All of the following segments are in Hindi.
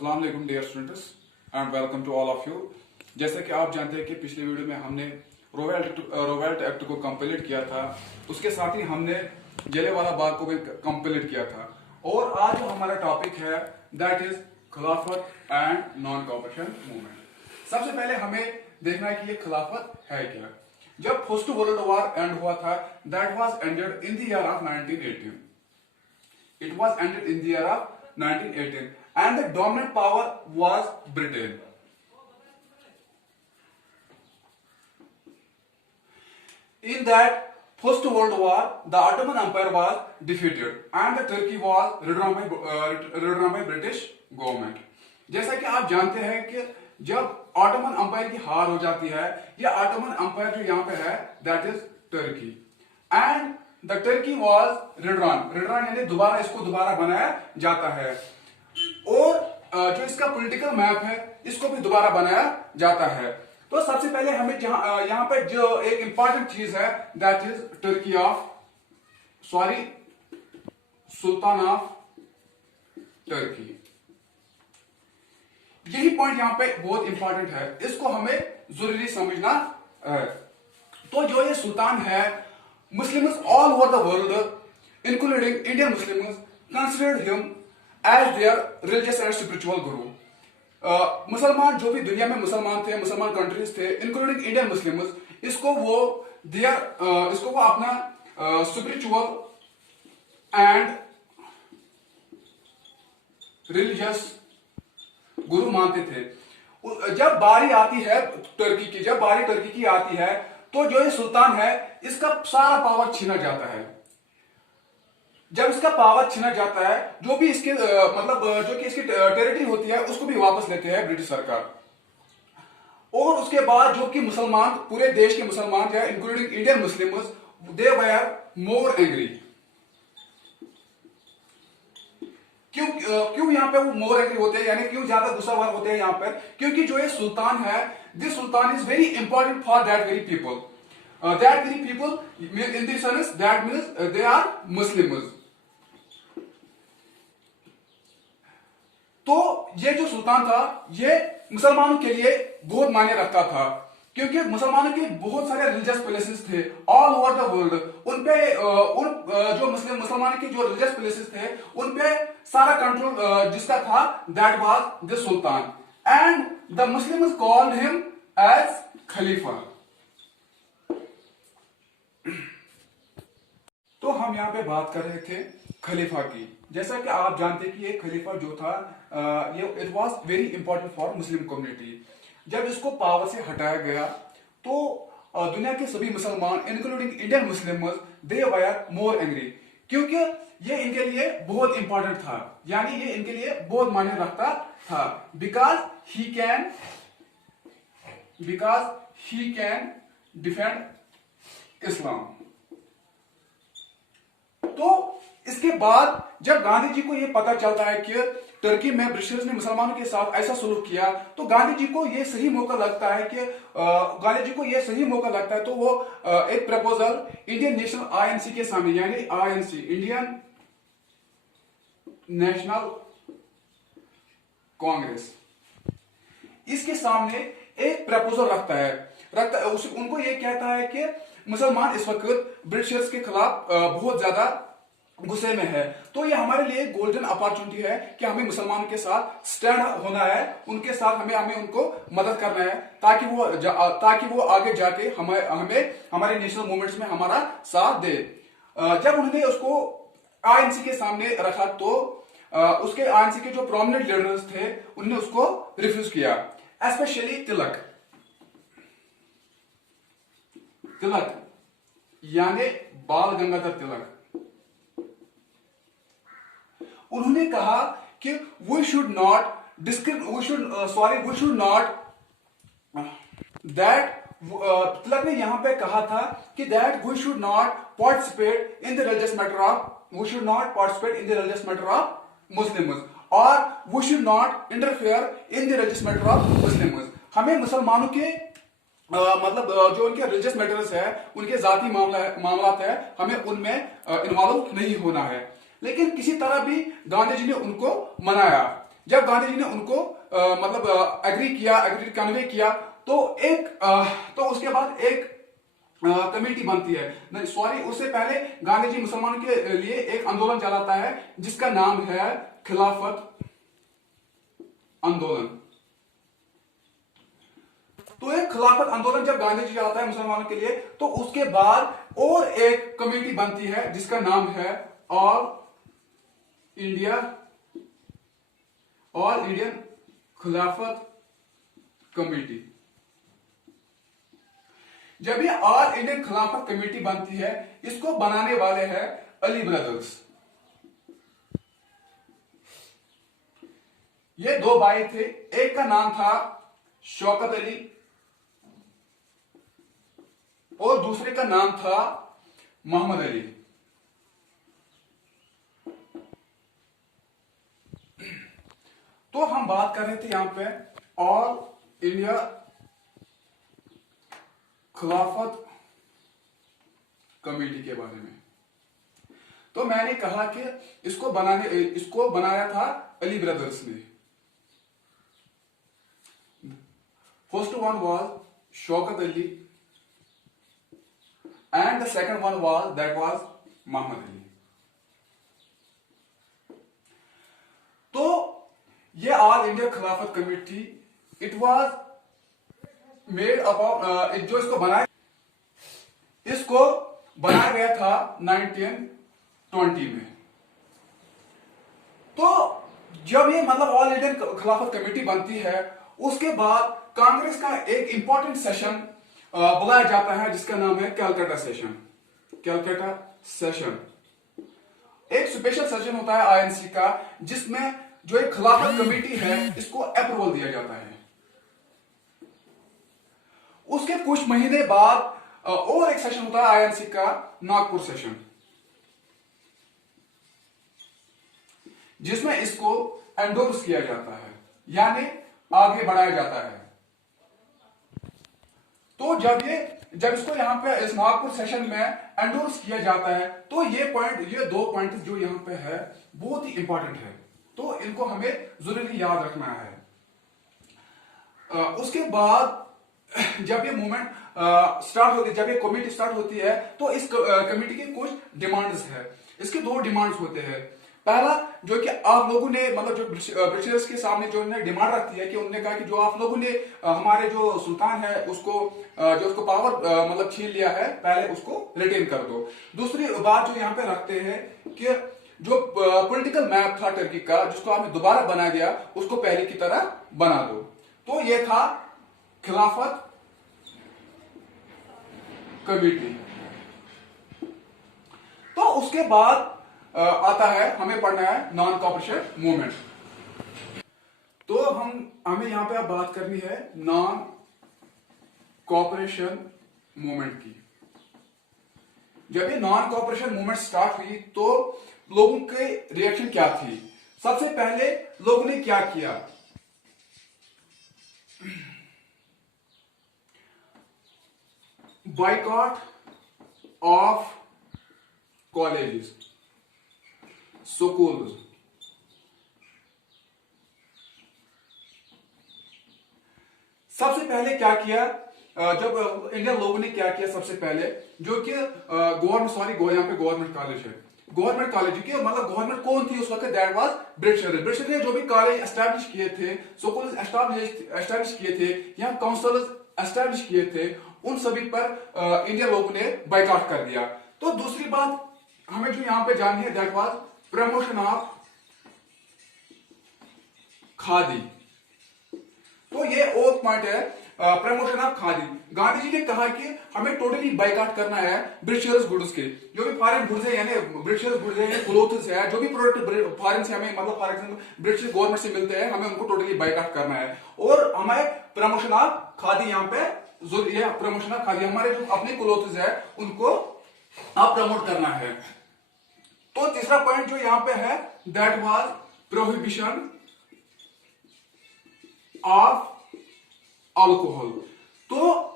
अस्सलाम वालेकुम dear students and welcome to all of you. जैसे कि आप जानते हैं कि पिछले वीडियो में हमने रोवेल्ट एक्ट को कंप्लीट किया था, उसके साथ ही हमने जलियांवाला बाग को भी कंप्लीट किया था। और आज जो हमारा टॉपिक है दैट इज खिलाफत एंड नॉन कॉपरेशन मूवमेंट। सबसे पहले हमें देखना है कि ये खिलाफत है क्या। जब फर्स्ट वर्ल्ड वॉर एंड हुआ था that was ended in the year of 1918। It was ended in the year of 1918 and the dominant power was Britain. In that First World War, the Ottoman Empire was defeated and the Turkey was ridden by British government. जैसा कि आप जानते हैं कि जब ऑटोमन अंपायर की हार हो जाती है, ये ऑटोमन अंपायर जो यहाँ पे है that is Turkey and the Turkey was redrawn यानी दोबारा इसको दोबारा बनाया जाता है। और जो इसका पॉलिटिकल मैप है इसको भी दोबारा बनाया जाता है। तो सबसे पहले हमें यहाँ पे जो एक इंपॉर्टेंट चीज है that is Turkey of sultan of Turkey. यही पॉइंट यहाँ पे बहुत इंपॉर्टेंट है, इसको हमें जरूरी समझना है। तो जो ये सुल्तान है, Muslims all over the world, including Indian Muslims, considered him as their religious and spiritual guru. मुसलमान जो भी दुनिया में मुसलमान थे, मुसलमान कंट्रीज थे, इंक्लूडिंग इंडियन मुस्लिम्स, इसको वो अपना स्पिरिचुअल एंड रिलीजियस गुरु मानते थे। जब बारी आती है टर्की की आती है तो जो ये सुल्तान है इसका सारा पावर छीना जाता है। जब इसका पावर छीना जाता है, जो भी इसके जो कि इसकी टेरिटरी होती है उसको भी वापस लेते हैं ब्रिटिश सरकार। और उसके बाद जो कि मुसलमान, पूरे देश के मुसलमान जो है इंक्लूडिंग इंडियन मुस्लिम्स, दे वर मोर एंग्री। क्यों यहाँ पे वो मोर एंग्री होते हैं, यानी क्यों ज्यादा गुस्सावार होते हैं यहाँ पर? क्योंकि जो ये सुल्तान है, this Sultan is very important for that very people. That very people in this sense that means they are Muslims. तो ये जो सुल्तान था ये मुसलमानों के लिए बहुत मायने रखता था, क्योंकि मुसलमानों के बहुत सारे रिलीजियस प्लेसेस थे ऑल ओवर द वर्ल्ड। उनपे जो मुसलमानों के जो रिलीजियस प्लेसेस थे उनपे सारा कंट्रोल जिसका था that was the sultan and the Muslims called him as खलीफा। तो हम यहाँ पे बात कर रहे थे खलीफा की। जैसा कि आप जानते हैं कि ये खलीफा जो था ये it was very important for Muslim community. जब इसको पावर से हटाया गया तो दुनिया के सभी मुसलमान इंक्लूडिंग इंडियन मुस्लिम्स दे वर मोर एंग्री, क्योंकि ये इनके लिए बहुत इंपॉर्टेंट था, यानी ये इनके लिए बहुत मायने रखता था। बिकॉज ही कैन डिफेंड इस्लाम। तो इसके बाद जब गांधी जी को यह पता चलता है कि टर्की में ब्रिटिशर्स ने मुसलमानों के साथ ऐसा सलूक किया, तो गांधी जी को यह सही मौका लगता है तो वो एक प्रपोजल इंडियन नेशनल आईएनसी के सामने, यानी आईएनसी इंडियन नेशनल कांग्रेस, इसके सामने एक प्रपोजल रखता है। उनको ये कहता है कि मुसलमान इस वक्त ब्रिटिशर्स के खिलाफ बहुत ज्यादा गुस्से में है, तो ये हमारे लिए गोल्डन अपॉर्चुनिटी है कि हमें मुसलमानों के साथ स्टैंड होना है, उनके साथ हमें उनको मदद करना है, ताकि वो आगे जाके हमारे नेशनल मूवमेंट्स में हमारा साथ दे। जब उन्होंने उसको आईएनसी के सामने रखा तो उसके आईएनसी के जो प्रोमिनेंट लीडर्स थे उन्होंने उसको रिफ्यूज किया, स्पेशली तिलक यानी बाल गंगाधर तिलक। उन्होंने कहा कि वी शुड नॉट तिलक ने यहां पे कहा था कि that we should not participate in the religious matter of Muslims और we should not interfere in the religious matter of Muslims. हमें मुसलमानों के जो उनके रिलीजियस मैटर्स है, उनके जाती मामलात है, हमें उनमें इन्वॉल्व नहीं होना है। लेकिन किसी तरह भी गांधी जी ने उनको मनाया। जब गांधी जी ने उनको मतलब एग्री कन्वे किया, तो उसके बाद एक कमेटी बनती है, नहीं सॉरी, उससे पहले गांधी जी मुसलमानों के लिए एक आंदोलन चलाता है जिसका नाम है खिलाफत आंदोलन। तो एक खिलाफत आंदोलन जब गांधी जी चलाता है मुसलमानों के लिए, तो उसके बाद और एक कमेटी बनती है जिसका नाम है ऑल इंडियन खिलाफत कमेटी। जब ये ऑल इंडियन खिलाफत कमेटी बनती है, इसको बनाने वाले हैं अली ब्रदर्स। ये दो भाई थे, एक का नाम था शौकत अली और दूसरे का नाम था मोहम्मद अली। तो हम बात कर रहे थे यहां पे ऑल इंडिया खिलाफत कमेटी के बारे में। तो मैंने कहा कि इसको बनाया था अली ब्रदर्स ने। First one was Shaukat Ali and the second one was Mohammad Ali. तो ये all India Khilafat committee it was made about, जो इसको बनाया गया था 1920 में। तो जब ये मतलब ऑल इंडियन खिलाफत कमेटी बनती है, उसके बाद कांग्रेस का एक इंपॉर्टेंट सेशन बुलाया जाता है जिसका नाम है कैलकाटा सेशन। एक स्पेशल सेशन होता है आईएनसी का, जिसमें जो एक खिलाफत कमेटी है इसको अप्रूवल दिया जाता है। उसके कुछ महीने बाद और एक सेशन होता है आईएनसी का, नागपुर सेशन, जिसमें इसको एंडोर्स किया जाता है, यानी आगे बढ़ाया जाता है। तो जब इसको यहां पे इस नागपुर सेशन में एंडोर्स किया जाता है, तो ये दो पॉइंट जो यहां पे है बहुत ही इंपॉर्टेंट है, तो इनको हमें जरूरी याद रखना है। उसके बाद जब ये मूवमेंट स्टार्ट होती है, जब ये कमेटी स्टार्ट होती है, तो इस कमेटी के कुछ डिमांड्स है। इसके दो डिमांड्स होते हैं। पहला जो कि आप लोगों ने मतलब जो ब्रिटिशर्स के सामने जो उन्होंने डिमांड रखती है कि उन्होंने कहा कि जो आप लोगों ने हमारे जो सुल्तान है उसको पावर मतलब छीन लिया है, पहले उसको रिटेन कर दो। दूसरी बात जो यहाँ पे रखते हैं कि जो पॉलिटिकल मैप था टर्की का, जिसको आपने दोबारा बना दिया, उसको पहले की तरह बना दो। तो ये था खिलाफत कमेटी। तो उसके बाद आता है, हमें पढ़ना है नॉन कॉपरेशन मूवमेंट। तो हमें यहां पे अब बात करनी है नॉन कॉपरेशन मूवमेंट की। जब ये नॉन कॉपरेशन मूवमेंट स्टार्ट हुई, तो लोगों के रिएक्शन क्या थी? सबसे पहले लोगों ने क्या किया? Boycott of colleges, school. सबसे पहले क्या किया? जब इंडियन लोगों ने क्या किया सबसे पहले, जो कि यहाँ पे गवर्नमेंट कॉलेज है, गवर्नमेंट कॉलेज की मतलब गवर्नमेंट कौन थी उस वक्त? दैट वाज ब्रिटिश ने जो भी कॉलेज एस्टैब्लिश किए थे, स्कूल एस्टैब्लिश किए थे, या काउंसिल एस्टैब्लिश किए थे, उन सभी पर इंडियन लोगों ने बाइकआउट कर दिया। तो दूसरी बात हमें जो यहां पे जाननी है, that was promotion of khadi. तो ये और पॉइंट है, प्रमोशन ऑफ खादी। गांधी जी ने कहा कि हमें टोटली बाइकआउट करना है ब्रिटिशर्स गुड्स के, जो भी फॉरेन गुड्स है, यानी ब्रिटिशर्स गुड्स है, क्लोथ्स है, जो भी प्रोडक्ट फॉरेन से हमें मतलब फॉर एग्जांपल ब्रिटिश गवर्नमेंट से मिलते हैं, हमें उनको टोटली बाइकआउट करना है। और हमें प्रमोशन ऑफ खादी यहाँ पे प्रमोशन ऑफ खादी, हमारे जो अपने क्लोथ्स है उनको आप प्रमोट करना है। तो तीसरा पॉइंट जो यहां पे है, that was prohibition of alcohol. तो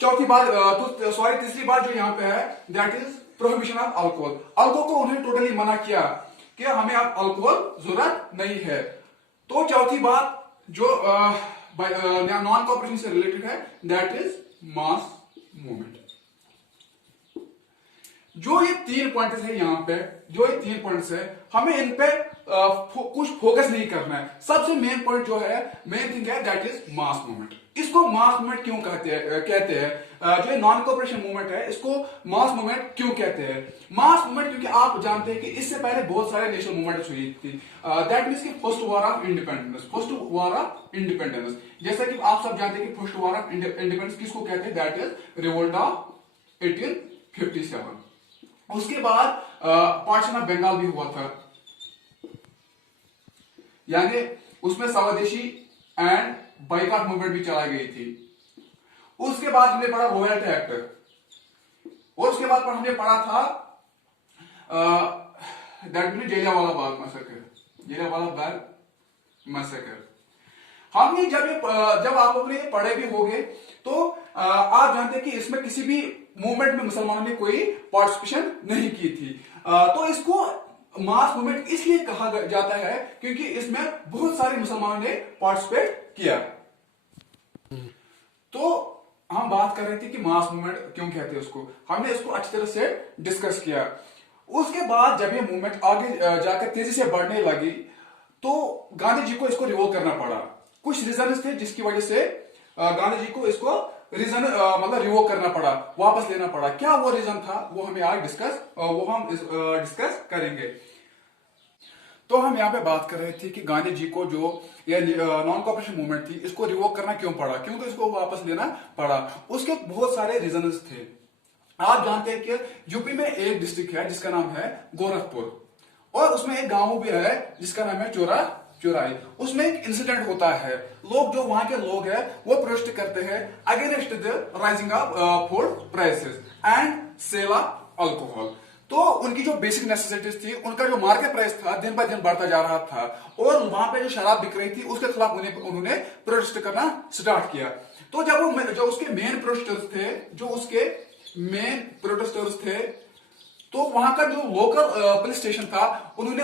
तीसरी बात जो यहां पे है, that is prohibition of alcohol. Alcohol को उन्हें टोटली मना किया कि हमें अब अल्कोहल जरूरत नहीं है। तो चौथी बात जो नॉन कॉपरेशन से रिलेटेड है, दैट इज मास मूवमेंट। जो ये 3 पॉइंट्स है यहाँ पे, जो ये 3 पॉइंट्स है, हमें इन पे कुछ फोकस नहीं करना है। सबसे मेन पॉइंट जो है, मेन थिंग है, दैट इज मास मूवमेंट। इसको मास मूवमेंट क्यों कहते हैं जो नॉन कॉपरेशन मूवमेंट है, इसको मास मूवमेंट क्यों कहते हैं? मास मूवमेंट क्योंकि आप जानते हैं कि इससे पहले बहुत सारे नेशनल मूवमेंट्स हुई थी। दैट मीन्स कि फर्स्ट वॉर ऑफ इंडिपेंडेंस, जैसा कि आप सब जानते हैं कि फर्स्ट वॉर ऑफ इंडिपेंडेंस किसको कहते हैं, दैट इज रिवोल्ट ऑफ 1857। उसके बाद पार्टीशन ऑफ बंगाल भी हुआ था, यानी उसमें स्वदेशी एंड बाइकॉट मूवमेंट भी चलाई गई थी। उसके बाद हमने पढ़ा रॉयल्टी एक्ट, और उसके बाद हमने पढ़ा था that mean Jallianwala Bagh massacre. हमने जब आप लोगों ने पढ़े भी होंगे, तो आप जानते हैं कि इसमें किसी भी मूवमेंट में मुसलमानों ने कोई पार्टिसिपेशन नहीं की थी। तो इसको मास मूवमेंट इसलिए कहा जाता है क्योंकि इसमें बहुत सारे मुसलमानों ने पार्टिसिपेट किया। तो हम बात कर रहे थे कि मास मूवमेंट क्यों कहते हैं उसको, हमने इसको अच्छी तरह से डिस्कस किया। उसके बाद जब ये मूवमेंट आगे जाकर तेजी से बढ़ने लगी, तो गांधी जी को इसको रिवोक करना पड़ा। कुछ रीजन थे जिसकी वजह से गांधी जी को इसको मतलब रिवोक करना पड़ा, वापस लेना पड़ा। क्या वो रीजन था, वो हम डिस्कस करेंगे। तो हम यहाँ पे बात कर रहे थे कि गांधी जी को जो ये नॉन कॉपरेशन मूवमेंट थी, इसको रिवोक करना क्यों पड़ा, क्योंकि इसको वापस लेना पड़ा। उसके बहुत सारे रीजन थे। आप जानते हैं कि यूपी में एक डिस्ट्रिक्ट है जिसका नाम है गोरखपुर, और उसमें एक गांव भी है जिसका नाम है चौराई। उसमें एक इंसिडेंट होता है, जो वहां के लोग हैं वो प्रोटेस्ट करते हैं against the rising of food prices and sale of alcohol. तो उनकी जो बेसिक नेसेसिटीज थी, उनका जो मार्केट प्राइस था दिन ब दिन बढ़ता जा रहा था, और वहां पे जो शराब बिक रही थी उसके खिलाफ उन्होंने प्रोटेस्ट करना स्टार्ट किया। तो जब उसके मेन प्रोटेस्टर्स थे, तो वहां का जो लोकल पुलिस स्टेशन था, उन्होंने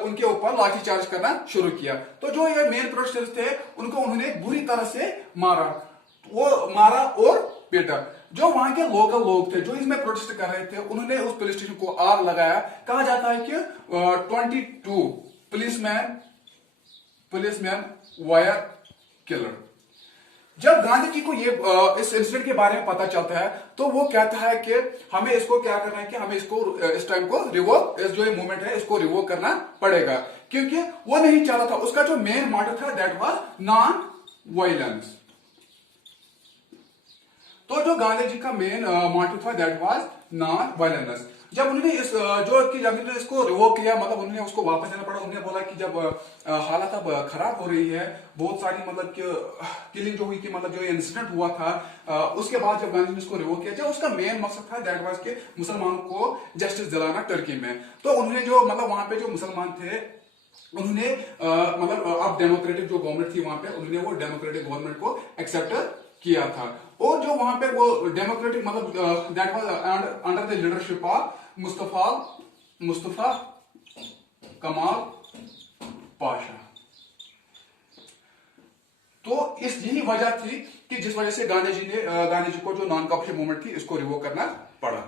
उनके ऊपर लाठीचार्ज करना शुरू किया। तो जो ये मेन प्रोटेस्टर्स थे, उन्होंने बुरी तरह से मारा और पीटा। जो वहां के लोकल लोग थे जो इसमें प्रोटेस्ट कर रहे थे, उन्होंने उस पुलिस स्टेशन को आग लगाया। कहा जाता है कि 22 पुलिसमैन वायर किलर। जब गांधी जी को इस इंसिडेंट के बारे में पता चलता है, तो वो कहता है कि हमें इसको क्या करना है, कि हमें इसको इस टाइम को रिवोक, जो ये मूवमेंट है इसको रिवोक करना पड़ेगा, क्योंकि वो नहीं चाहता था। उसका जो मेन मोटिव था, दैट वाज नॉन वायलेंस। तो जो गांधी जी का मेन मोटिव था, दैट वाज नॉन वायलेंस। जब उन्होंने इसको रिवोक किया, मतलब उन्होंने उसको वापस लेना पड़ा। उन्होंने बोला कि जब हालत अब खराब हो रही है, बहुत सारी मतलब किलिंग जो हुई कि मतलब जो इंसिडेंट हुआ था, उसके बाद जब गांधी ने इसको रिवोक किया, जब उसका मेन मकसद था दैट वाज कि मुसलमानों को जस्टिस दिलाना टर्की में। तो उन्होंने जो मतलब वहां पे जो मुसलमान थे, उन्होंने मतलब अब डेमोक्रेटिक जो गवर्नमेंट थी वहां पे, उन्होंने वो डेमोक्रेटिक गवर्नमेंट को एक्सेप्ट किया था। और जो वहां पे वो डेमोक्रेटिक मतलब that was under the leadership of Mustafa कमाल पाशा। तो यही वजह थी कि जिस वजह से गांधी जी को जो नॉन कॉपरेशन मूवमेंट थी इसको रिवोक करना पड़ा।